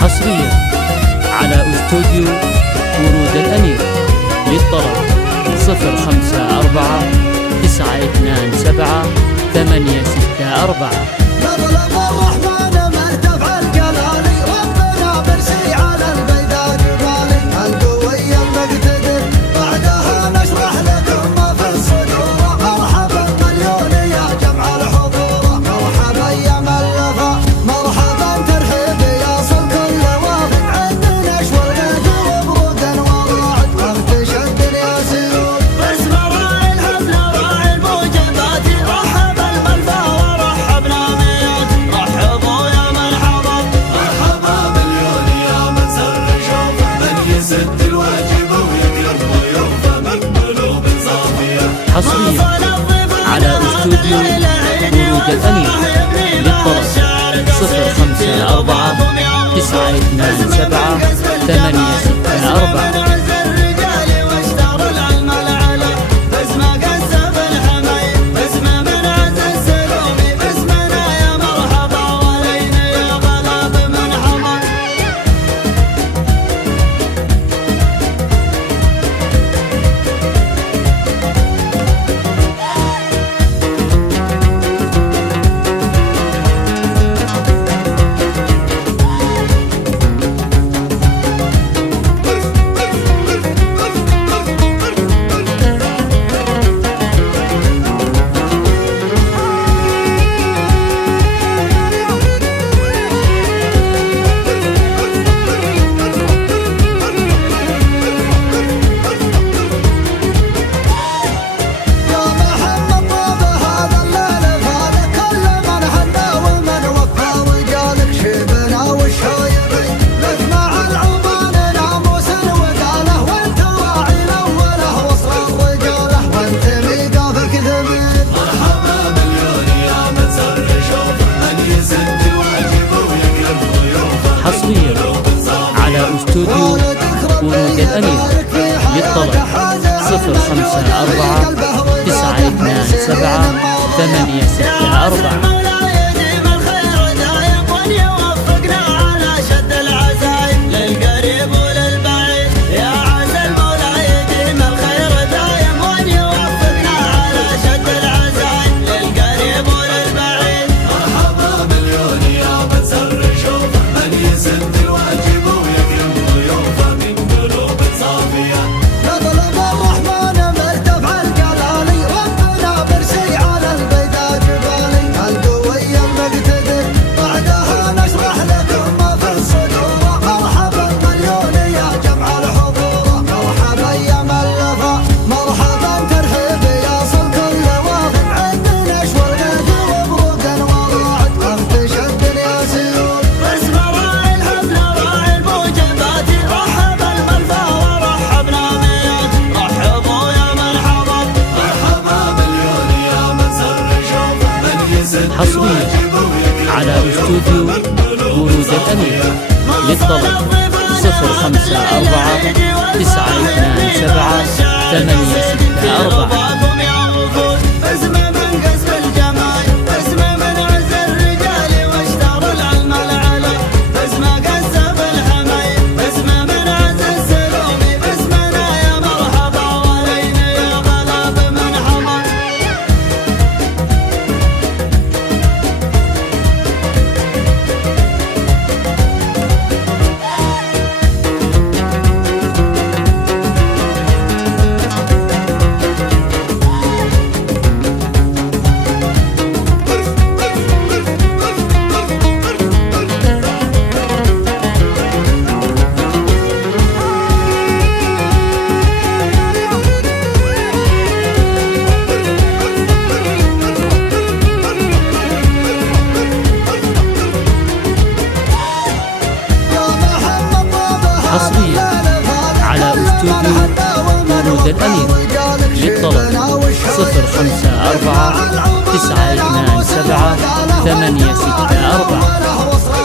حصريا على استوديو ورود الأمير. للطلب 054 927 864. مظلم الرحمن مرتفع الجلالي، ربنا برسي على البيداء جبالي، القوي المقتدر بعدها نشرح لكم ما في الصدور. مرحبا مليون يا جمع الحضور، مرحبا يا ملفا، مرحبا ترحيب يصل كل واحد، عندنا شوى النجوم برودا وضاعت واغتشت الدنيا سيول. باسم راعي الحفل راعي الموجبات، رحب الملفا ورحبنا ميات، رحبوا يا مرحبا مرحبا مليون يا من سر شوفه، من يسد الواجب ويكرم ضيوفه من قلوب صافيه. حصريا على استوديو ورود الأمير. للطلب 054 927 864. حصريا على استوديو ورود الأمير. للطلب 054 927 864. حصريا على استوديو ورود الأمير. للطلب 054 927 864. حصريا على استوديو ورود الأمير. للطلب 054 927 864.